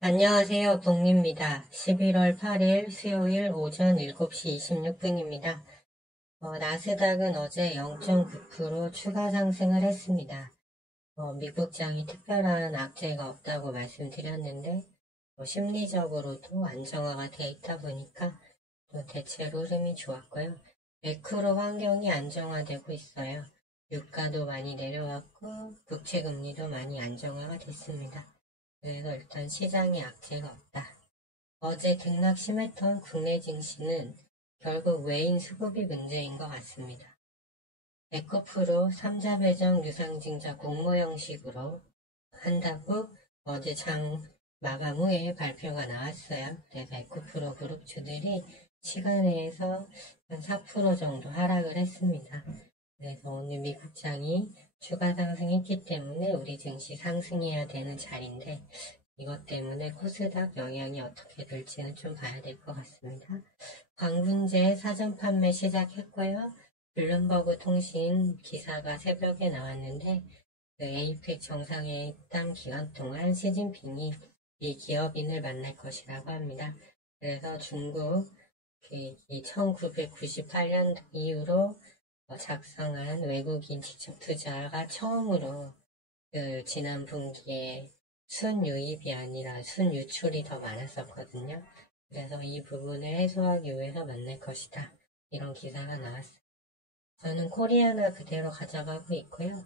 안녕하세요. 동리입니다. 11월 8일 수요일 오전 7시 26분입니다. 나스닥은 어제 0.9% 추가 상승을 했습니다. 미국장이 특별한 악재가 없다고 말씀드렸는데 심리적으로도 안정화가 돼 있다 보니까 대체로 흐름이 좋았고요. 매크로 환경이 안정화되고 있어요. 유가도 많이 내려왔고 국채금리도 많이 안정화가 됐습니다. 그래서 일단 시장에 악재가 없다. 어제 등락 심했던 국내 증시는 결국 외인 수급이 문제인 것 같습니다. 에코프로 3자 배정 유상증자 공모 형식으로 한다고 어제 장 마감 후에 발표가 나왔어요. 그래서 에코프로 그룹주들이 시간에서 한 4% 정도 하락을 했습니다. 그래서 오늘 미국장이 추가 상승했기 때문에 우리 증시 상승해야 되는 자리인데 이것 때문에 코스닥 영향이 어떻게 될지는 좀 봐야 될 것 같습니다. 광분제 사전 판매 시작했고요. 블룸버그 통신 기사가 새벽에 나왔는데 에이펙 정상회담 기간 동안 시진핑이 이 기업인을 만날 것이라고 합니다. 그래서 중국 1998년 이후로 작성한 외국인 직접 투자가 처음으로 지난 분기에 순유입이 아니라 순유출이 더 많았었거든요. 그래서 이 부분을 해소하기 위해서 만날 것이다. 이런 기사가 나왔어요. 저는 코리아나 그대로 가져가고 있고요.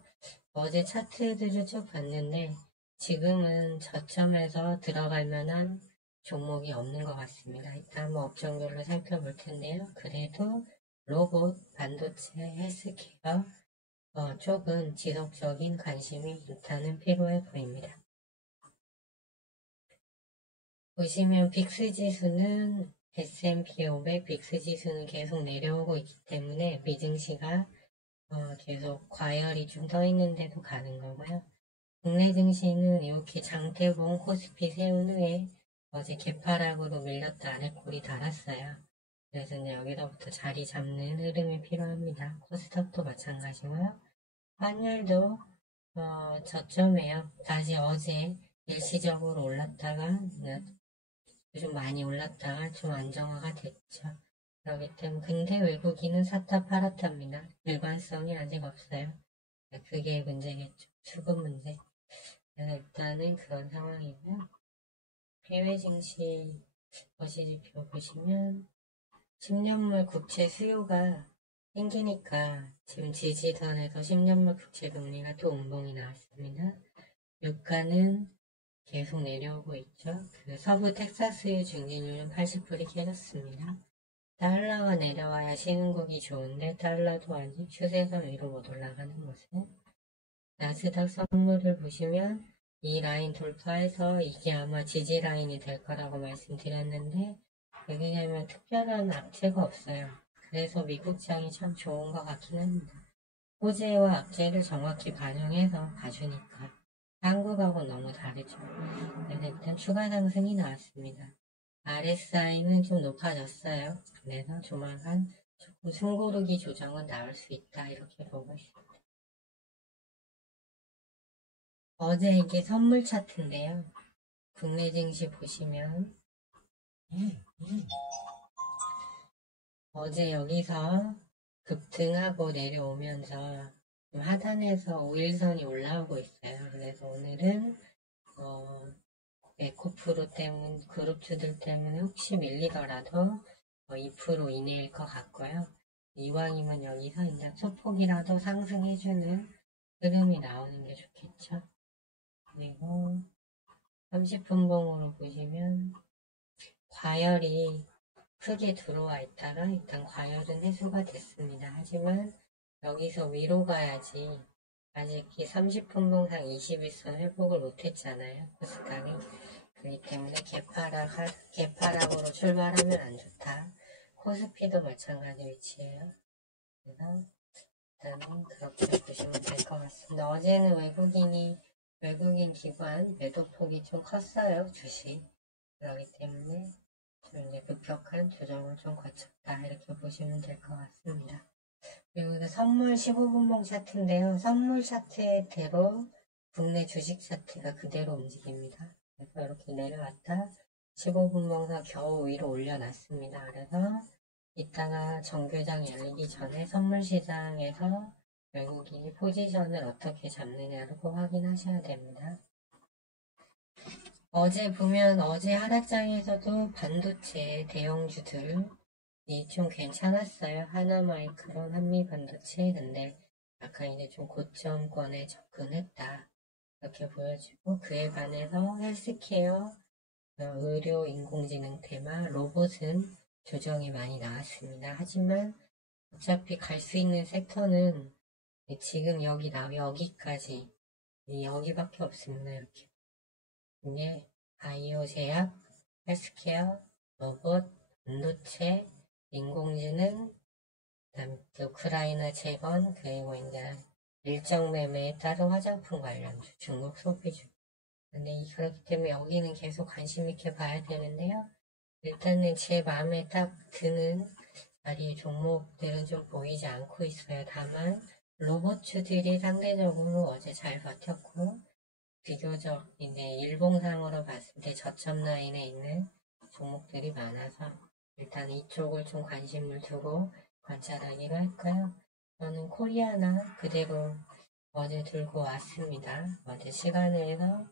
어제 차트들을 쭉 봤는데 지금은 저점에서 들어갈 만한 종목이 없는 것 같습니다. 일단 업종별로 살펴볼 텐데요. 그래도 로봇, 반도체, 헬스케어 쪽은 지속적인 관심이 일단은 필요해 보입니다. 보시면 빅스 지수는 S&P 500 빅스 지수는 계속 내려오고 있기 때문에 미증시가 계속 과열이 좀 떠 있는데도 가는 거고요. 국내 증시는 이렇게 장대봉 코스피 세운 후에 어제 개파락으로 밀렸다 아래 꼴이 달았어요. 그래서 이제 여기서부터 자리 잡는 흐름이 필요합니다. 코스닥도 마찬가지고요. 환율도 저점에요. 다시 어제 일시적으로 올랐다가 좀 많이 올랐다가 좀 안정화가 됐죠. 그렇기 때문에 근데 외국인은 샀다 팔았답니다. 일관성이 아직 없어요. 그게 문제겠죠. 수급 문제. 그래서 일단은 그런 상황이고요. 해외 증시 거시지표 보시면 10년물 국채 수요가 생기니까 지금 지지선에서 10년물 국채 금리가 또 운봉이 나왔습니다. 유가는 계속 내려오고 있죠. 그 서부 텍사스의 중진율은 80불이 깨졌습니다. 달러가 내려와야 시는국이 좋은데 달러도 아직 추세선 위로 못 올라가는 모습. 나스닥 선물을 보시면 이 라인 돌파해서 이게 아마 지지 라인이 될 거라고 말씀드렸는데 왜냐면 특별한 악재가 없어요. 그래서 미국장이 참 좋은 것 같긴 합니다. 호재와 악재를 정확히 반영해서 가주니까 한국하고 너무 다르죠. 그래서 일단 추가 상승이 나왔습니다. RSI는 좀 높아졌어요. 그래서 조만간 조금 숨고르기 조정은 나올 수 있다 이렇게 보고 있습니다. 어제 이게 선물 차트인데요. 국내 증시 보시면 어제 여기서 급등하고 내려오면서 하단에서 5일선이 올라오고 있어요. 그래서 오늘은 에코프로 때문에 그룹주들 때문에 혹시 밀리더라도 2% 이내일 것 같고요. 이왕이면 여기서 이제 소폭이라도 상승해주는 흐름이 나오는 게 좋겠죠. 그리고 30분봉으로 보시면 과열이 크게 들어와 있다가 일단 과열은 해소가 됐습니다. 하지만 여기서 위로 가야지 아직 이 30분봉상 21선 회복을 못했잖아요. 코스닥이. 그렇기 때문에 개파락으로 출발하면 안 좋다. 코스피도 마찬가지 위치예요. 그래서 일단은 그렇게 보시면 될 것 같습니다. 어제는 외국인 기관 매도폭이 좀 컸어요. 주식. 그렇기 때문에 좀 이제 급격한 조정을 좀 거쳤다. 이렇게 보시면 될 것 같습니다. 그리고 이거 선물 15분봉 차트인데요. 선물 차트대로 국내 주식 차트가 그대로 움직입니다. 그래서 이렇게 내려왔다 15분 먹어서 겨우 위로 올려놨습니다. 그래서 이따가 정교장 열리기 전에 선물시장에서 결국 이 포지션을 어떻게 잡느냐를 꼭 확인하셔야 됩니다. 어제 보면 어제 하락장에서도 반도체 대형주들이 좀 괜찮았어요. 하나마이크론, 한미반도체. 근데 약간 이제 좀 고점권에 접근했다. 이렇게 보여지고 그에 반해서 헬스케어, 의료, 인공지능 테마, 로봇은 조정이 많이 나왔습니다. 하지만 어차피 갈 수 있는 섹터는 지금 여기까지 여기밖에 없습니다. 이렇게 이게 바이오 제약, 헬스케어, 로봇, 반도체, 인공지능, 그다음 우크라이나 재건, 그리고 이제 일정 매매에 따른 화장품 관련주, 중국 소비주. 근데 그렇기 때문에 여기는 계속 관심 있게 봐야 되는데요. 일단은 제 마음에 딱 드는 자리 종목들은 좀 보이지 않고 있어요. 다만 로봇주들이 상대적으로 어제 잘 버텼고 비교적 이제 일봉상으로 봤을 때 저점 라인에 있는 종목들이 많아서 일단 이쪽을 좀 관심을 두고 관찰하기로 할까요? 저는 코리아나 그대로 어제 들고 왔습니다. 어제 시간에서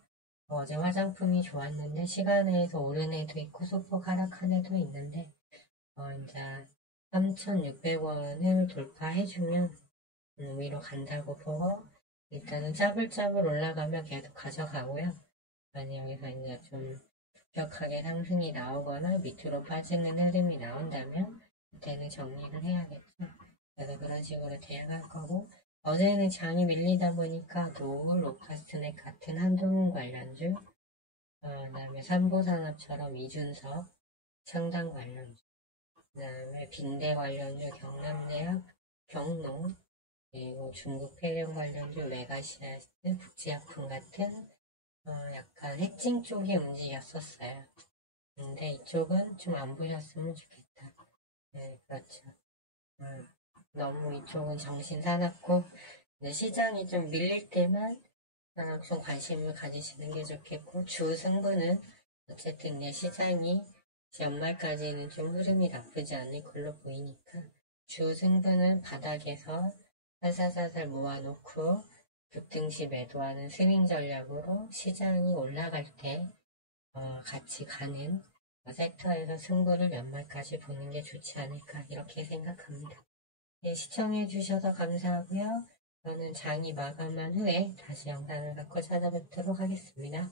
어제 화장품이 좋았는데 시간에서 오른 애도 있고 소폭 하락한 애도 있는데 이제 3,600원을 돌파해주면 위로 간다고 보고 일단은 짜불짜불 올라가면 계속 가져가고요. 만약 여기서 이제 좀 급격하게 상승이 나오거나 밑으로 빠지는 흐름이 나온다면 그때는 정리를 해야겠죠. 그래서 그런 식으로 대응할 거고 어제는 장이 밀리다 보니까 노을, 오카스넥 같은 한동훈 관련주 그다음에 삼보산업처럼 이준석, 창당 관련주 그다음에 빈대 관련주 경남대학, 경농 그리고 중국 폐렴 관련주 메가시아스, 북지약품 같은 약간 핵심 쪽이 움직였었어요. 근데 이쪽은 좀 안 보였으면 좋겠다. 네, 그렇죠. 너무 이쪽은 정신 사납고 시장이 좀 밀릴 때만 좀 관심을 가지시는 게 좋겠고 주 승부는 어쨌든 내 시장이 연말까지는 좀 흐름이 나쁘지 않을 걸로 보이니까 주 승부는 바닥에서 살살살살 모아놓고 급등시 매도하는 스윙 전략으로 시장이 올라갈 때 같이 가는 섹터에서 승부를 연말까지 보는 게 좋지 않을까 이렇게 생각합니다. 네, 시청해주셔서 감사하고요. 저는 장이 마감한 후에 다시 영상을 갖고 찾아뵙도록 하겠습니다.